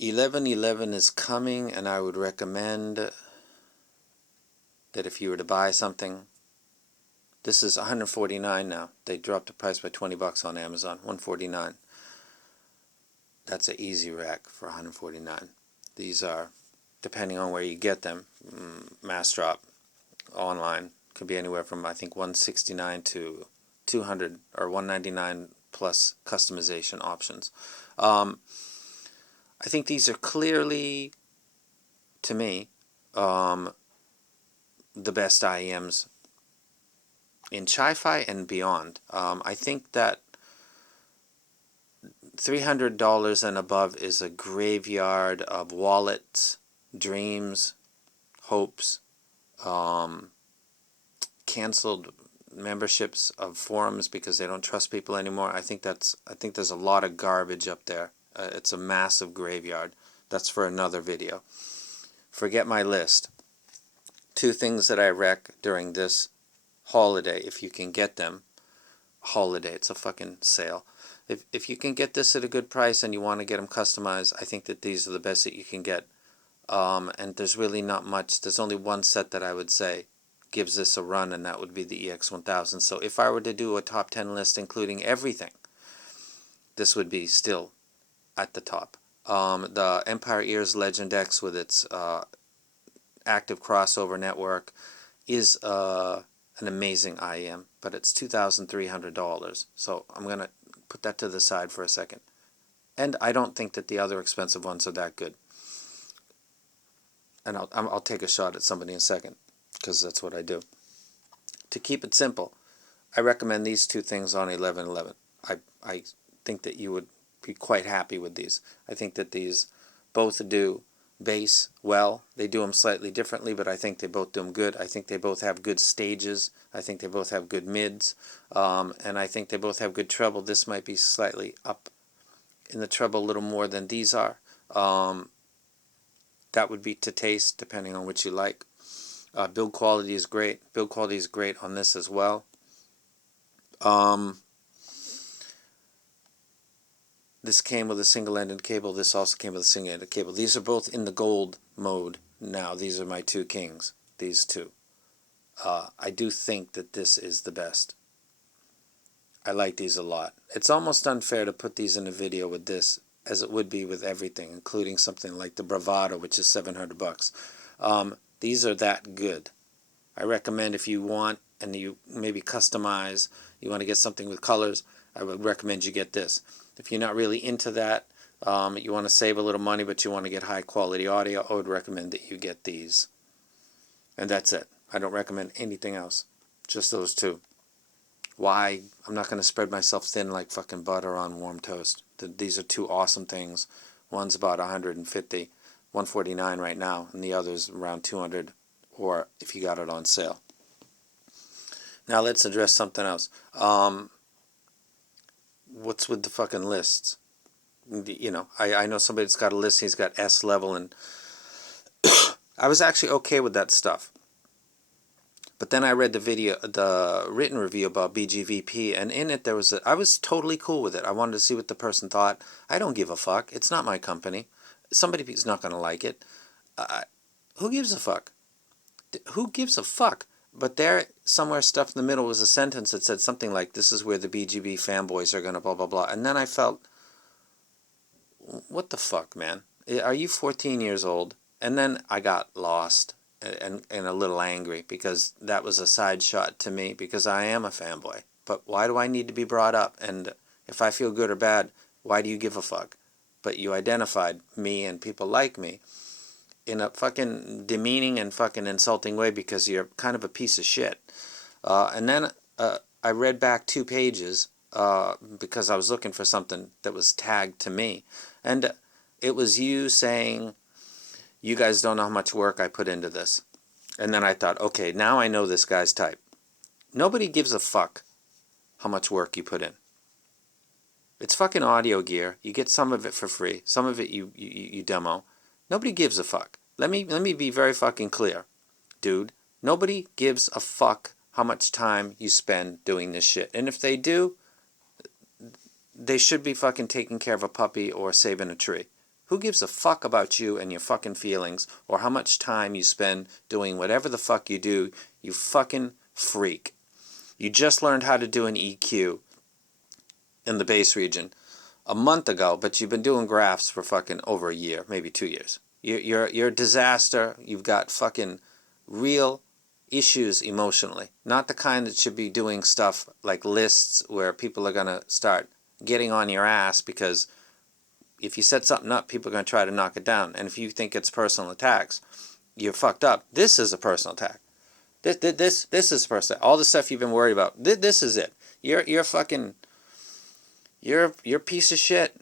11/11 is coming, and I would recommend that if you were to buy something, this is $149 now. They dropped the price by 20 bucks on Amazon. $149. That's an easy rack for $149. These are, depending on where you get them, mass drop online could be anywhere from I think $169 to $200 or $199 plus customization options. I think these are clearly, to me, the best IEMs in Chi-Fi and beyond. I think that $300 and above is a graveyard of wallets, dreams, hopes, canceled memberships of forums because they don't trust people anymore. I think there's a lot of garbage up there. It's a massive graveyard. That's for another video. Forget my list. 2 things that I rec during this holiday, if you can get them. Holiday, it's a fucking sale. If you can get this at a good price and you want to get them customized, I think that these are the best that you can get. And there's really not much. There's only one set that I would say gives this a run, and that would be the EX1000. So if I were to do a top 10 list including everything, this would be still at the top. The Empire Ears Legend X with its active crossover network is an amazing IEM, but it's $2,300. So I'm going to put that to the side for a second. And I don't think that the other expensive ones are that good. And I'll take a shot at somebody in a second, because that's what I do. To keep it simple, I recommend these 2 things on 11/11. I think that you would be quite happy with these. I think that these both do bass well. They do them slightly differently, but I think they both do them good. I think they both have good stages. I think they both have good mids. And I think they both have good treble. This might be slightly up in the treble a little more than these are. That would be to taste, depending on what you like. Build quality is great. Build quality is great on this as well. This came with a single-ended cable. This also came with a single-ended cable. These are both in the gold mode now. These are my 2 kings. These 2. I do think that this is the best. I like these a lot. It's almost unfair to put these in a video with this, as it would be with everything, including something like the Bravado, which is 700 bucks. These are that good. I recommend if you want, and you maybe customize, you want to get something with colors, I would recommend you get this. If you're not really into that, you want to save a little money, but you want to get high quality audio, I would recommend that you get these. And that's it. I don't recommend anything else. Just those 2. Why? I'm not going to spread myself thin like fucking butter on warm toast. These are 2 awesome things. One's about $150, $149 right now, and the other's around $200, or if you got it on sale. Now let's address something else. What's with the fucking lists? You know, I know somebody that's got a list. He's got S level, and I was actually okay with that stuff. But then I read the written review about BGVP, and in it there was I was totally cool with it. I wanted to see what the person thought. I don't give a fuck. It's not my company. Somebody's not going to like it. Who gives a fuck? Who gives a fuck? But there, somewhere stuffed in the middle was a sentence that said something like, this is where the BGB fanboys are going to blah, blah, blah. And then I felt, what the fuck, man? Are you 14 years old? And then I got lost and a little angry, because that was a side shot to me, because I am a fanboy. But why do I need to be brought up? And if I feel good or bad, why do you give a fuck? But you identified me and people like me in a fucking demeaning and fucking insulting way, because you're kind of a piece of shit. And then I read back 2 pages because I was looking for something that was tagged to me. And it was you saying, you guys don't know how much work I put into this. And then I thought, okay, now I know this guy's type. Nobody gives a fuck how much work you put in. It's fucking audio gear. You get some of it for free. Some of it you demo. Nobody gives a fuck. Let me be very fucking clear, dude. Nobody gives a fuck how much time you spend doing this shit. And if they do, they should be fucking taking care of a puppy or saving a tree. Who gives a fuck about you and your fucking feelings, or how much time you spend doing whatever the fuck you do, you fucking freak. You just learned how to do an EQ in the bass region a month ago, but you've been doing graphs for fucking over a year, maybe 2 years. You're a disaster. You've got fucking real issues emotionally. Not the kind that should be doing stuff like lists where people are going to start getting on your ass, because if you set something up, people are going to try to knock it down. And if you think it's personal attacks, you're fucked up. This is a personal attack. This is personal. All the stuff you've been worried about. This is it. You're fucking. You're a piece of shit.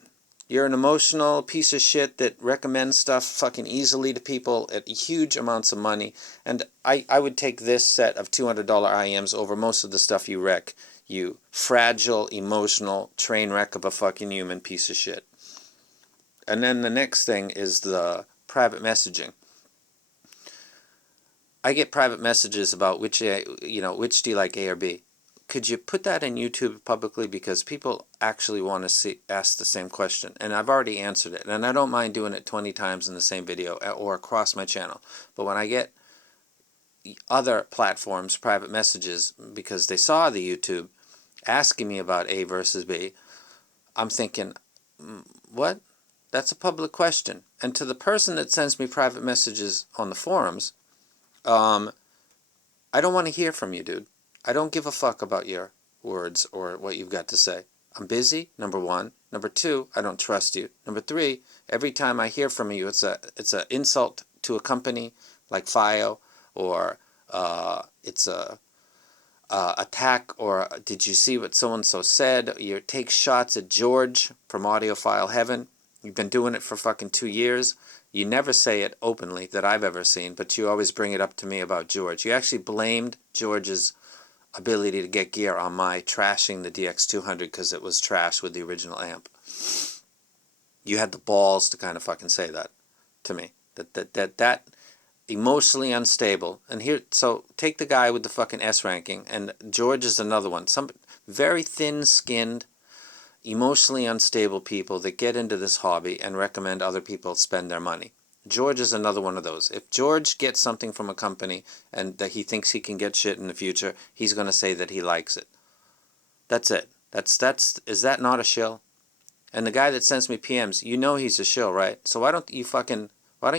You're an emotional piece of shit that recommends stuff fucking easily to people at huge amounts of money. And I would take this set of $200 IMs over most of the stuff you wreck. You fragile, emotional train wreck of a fucking human piece of shit. And then the next thing is the private messaging. I get private messages about which do you like, A or B? Could you put that in YouTube publicly, because people actually want to ask the same question, and I've already answered it, and I don't mind doing it 20 times in the same video or across my channel. But when I get other platforms private messages because they saw the YouTube asking me about A versus B, I'm thinking, what? That's a public question. And to the person that sends me private messages on the forums, I don't want to hear from you, dude. I don't give a fuck about your words or what you've got to say. I'm busy, number one. Number two, I don't trust you. Number three, every time I hear from you, it's a insult to a company like FIO, or it's a attack, or did you see what so-and-so said? You take shots at George from Audiophile Heaven. You've been doing it for fucking 2 years. You never say it openly that I've ever seen, but you always bring it up to me about George. You actually blamed George's ability to get gear on my trashing the DX200 because it was trash with the original amp. You had the balls to kind of fucking say that to me. That emotionally unstable. And here, so take the guy with the fucking S ranking, and George is another one. Some very thin-skinned, emotionally unstable people that get into this hobby and recommend other people spend their money. George is another one of those. If George gets something from a company and that he thinks he can get shit in the future, he's going to say that he likes it. That's it. Is that not a shill? And the guy that sends me PMs, you know he's a shill, right? So why don't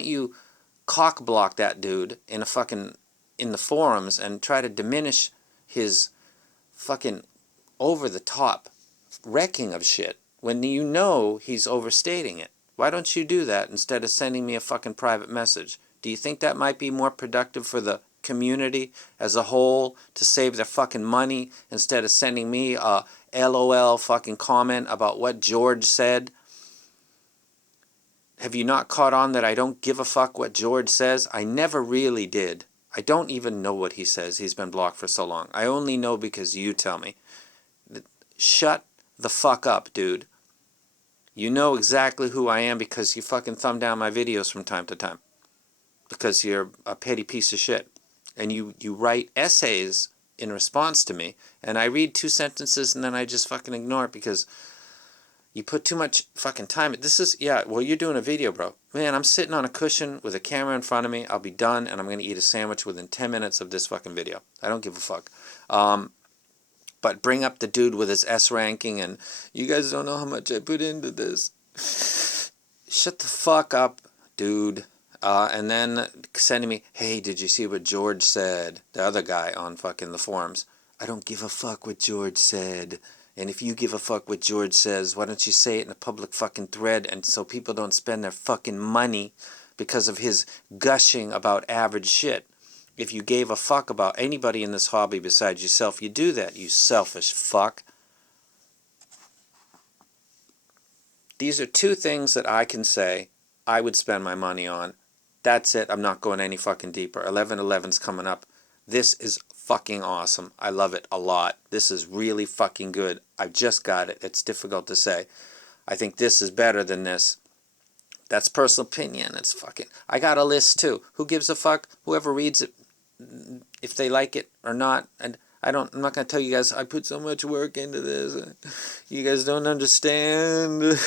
you cock block that dude in the forums and try to diminish his fucking over the top wrecking of shit when you know he's overstating it? Why don't you do that instead of sending me a fucking private message? Do you think that might be more productive for the community as a whole to save their fucking money instead of sending me a LOL fucking comment about what George said? Have you not caught on that I don't give a fuck what George says? I never really did. I don't even know what he says. He's been blocked for so long. I only know because you tell me. Shut the fuck up, dude. You know exactly who I am because you fucking thumb down my videos from time to time. Because you're a petty piece of shit. And you write essays in response to me, and I read 2 sentences and then I just fucking ignore it because you put too much fucking time. You're doing a video, bro. Man, I'm sitting on a cushion with a camera in front of me. I'll be done, and I'm going to eat a sandwich within 10 minutes of this fucking video. I don't give a fuck. But bring up the dude with his S ranking, and you guys don't know how much I put into this. Shut the fuck up, dude. And then sending me, hey, did you see what George said? The other guy on fucking the forums. I don't give a fuck what George said. And if you give a fuck what George says, why don't you say it in a public fucking thread, and so people don't spend their fucking money because of his gushing about average shit. If you gave a fuck about anybody in this hobby besides yourself, you do that, you selfish fuck. These are 2 things that I can say I would spend my money on. That's it. I'm not going any fucking deeper. 11/11's coming up. This is fucking awesome. I love it a lot. This is really fucking good. I've just got it. It's difficult to say. I think this is better than this. That's personal opinion. It's fucking... I got a list too. Who gives a fuck? Whoever reads it, if they like it or not. And I'm not going to tell you guys, I put so much work into this. You guys don't understand.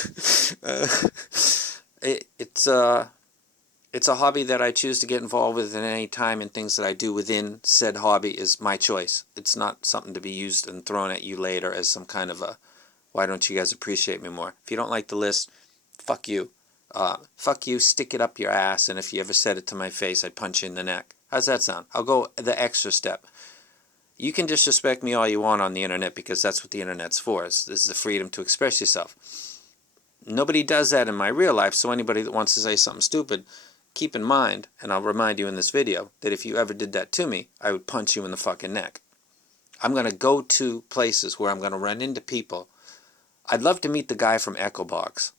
it's a hobby that I choose to get involved with at any time, and things that I do within said hobby is my choice. It's not something to be used and thrown at you later as some kind of a, why don't you guys appreciate me more? If you don't like the list, fuck you. Fuck you, stick it up your ass, and if you ever said it to my face, I'd punch you in the neck. How's that sound? I'll go the extra step. You can disrespect me all you want on the internet, because that's what the internet's for. This is the freedom to express yourself. Nobody does that in my real life, so anybody that wants to say something stupid, keep in mind, and I'll remind you in this video, that if you ever did that to me, I would punch you in the fucking neck. I'm going to go to places where I'm going to run into people. I'd love to meet the guy from Echo Box.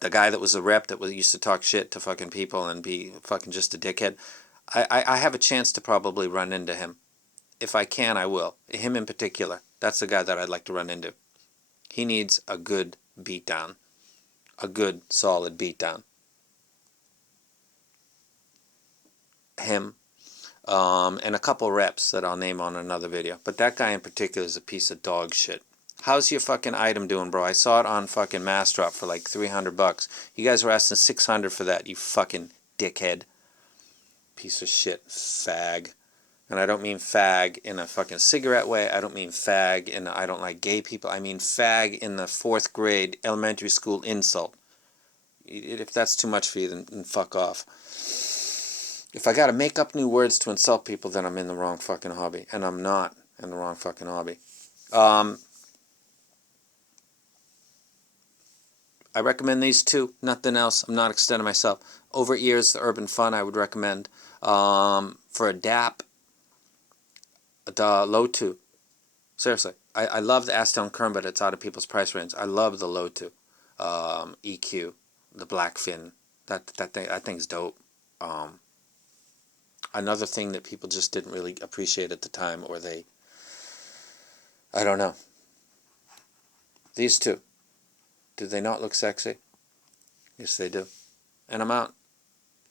The guy that was a rep that used to talk shit to fucking people and be fucking just a dickhead. I have a chance to probably run into him. If I can, I will. Him in particular. That's the guy that I'd like to run into. He needs a good beatdown. A good, solid beatdown. Him. And a couple reps that I'll name on another video. But that guy in particular is a piece of dog shit. How's your fucking item doing, bro? I saw it on fucking Massdrop for like $300. You guys were asking $600 for that, you fucking dickhead. Piece of shit. Fag. And I don't mean fag in a fucking cigarette way. I don't mean fag in a, I don't like gay people. I mean fag in the 4th grade elementary school insult. If that's too much for you, then fuck off. If I gotta make up new words to insult people, then I'm in the wrong fucking hobby. And I'm not in the wrong fucking hobby. I recommend these two. Nothing else. I'm not extending myself. Over Ears, the Urban Fun, I would recommend. For a DAP, the Low 2. Seriously. I love the Acetone Kern, but it's out of people's price range. I love the Low 2. EQ. The Blackfin. That thing's dope. Another thing that people just didn't really appreciate at the time, or I don't know. These two. Do they not look sexy? Yes, they do. And I'm out.